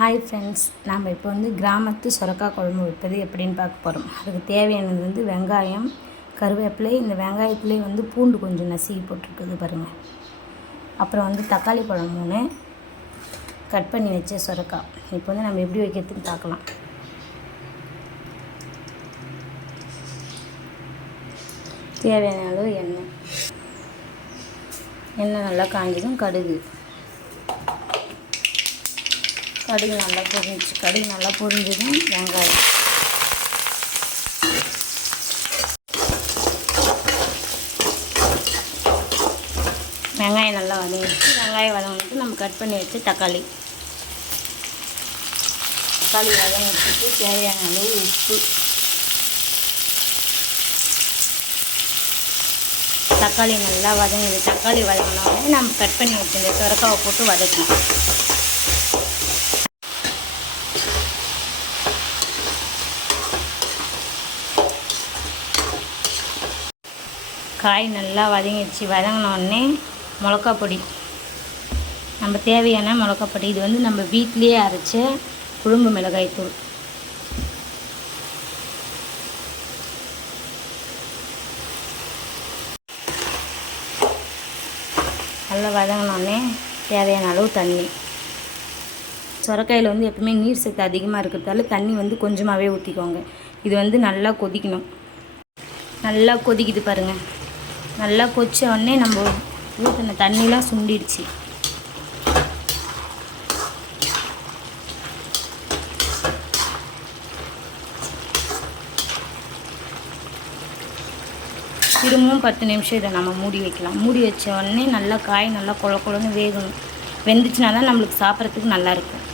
Hi friends, நாம் இப்போ வந்து கிராமத்து சுரக்காய் குழம்பு வைப்பது எப்படின்னு பார்க்க போகிறோம். அதுக்கு தேவையானது வந்து வெங்காயம், கருவேப்பிலை. இந்த வெங்காயத்துலேயே வந்து பூண்டு கொஞ்சம் நசுக்கி போட்டிருக்குது பாருங்கள். அப்புறம் வந்து தக்காளி பழம் 3 கட் பண்ணி வச்ச சுரக்காய். இப்போ வந்து நம்ம எப்படி வைக்கிறதுன்னு பார்க்கலாம். தேவையான அளவு எண்ணெய் நல்லா காஞ்சதும் கடுகு நல்லா பொரிஞ்சிச்சு. கடுகு நல்லா பொரிஞ்சதும் வெங்காயம் நல்லா வதங்கிடுச்சு. வெங்காயம் வதங்கிட்டு நம்ம கட் பண்ணி வச்சு தக்காளி வதங்கிட்டு தேவையான அளவு உப்பு, தக்காளி நல்லா வதங்குது. தக்காளி வதங்கினோடனே நம்ம கட் பண்ணி வச்சு இந்த சுரக்காவை போட்டு வதக்கணும். காய் நல்லா வதங்கிடுச்சு. வதங்கினோடனே மிளகா பொடி, நம்ம தேவையான மிளகா பொடி. இது வந்து நம்ம வீட்டிலேயே அரைச்ச குழம்பு மிளகாய் தூள். நல்லா வதங்கினோடனே தேவையான அளவு தண்ணி. சுரக்காயில் வந்து எப்பவுமே நீர் சத்து அதிகமாக இருக்கிறதால தண்ணி வந்து கொஞ்சமாகவே ஊற்றிக்கோங்க. இது வந்து நல்லா கொதிக்கணும். நல்லா கொதிக்குது பாருங்கள். நல்லா கொதிச்ச உடனே நம்ம ஊற்றின தண்ணிலாம் சுண்டிடுச்சு. திரும்பவும் 10 நிமிஷம் இதை நம்ம மூடி வைக்கலாம். மூடி வச்ச உடனே நல்லா காய் நல்லா குழன்னு வேகணும். வெந்துச்சுனா தான் நம்மளுக்கு சாப்பிட்றதுக்கு நல்லாயிருக்கும்.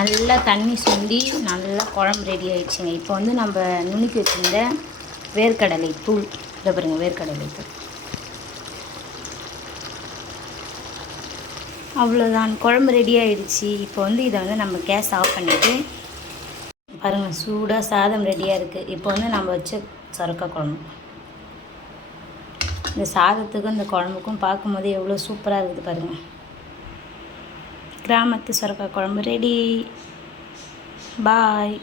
நல்லா தண்ணி சுண்டி நல்லா குழம்பு ரெடி ஆகிடுச்சுங்க. இப்போ வந்து நம்ம நுணுக்கி வச்சுருந்த வேர்க்கடலை தூள், இதை பாருங்கள், வேர்க்கடலை தூள். அவ்வளோதான், குழம்பு ரெடி ஆகிடுச்சு. இப்போ வந்து இதை வந்து நம்ம கேஸ் ஆஃப் பண்ணிவிட்டு பாருங்கள், சூடாக சாதம் ரெடியாக இருக்குது. இப்போ வந்து நம்ம வச்ச சுரக்காய் குழம்பு, இந்த சாதத்துக்கும் இந்த குழம்புக்கும் பார்க்கும்போது எவ்வளோ சூப்பராக இருக்குது பாருங்கள். கிராமத்து சுரக்காய் குழம்பு ரெடி. பாய்.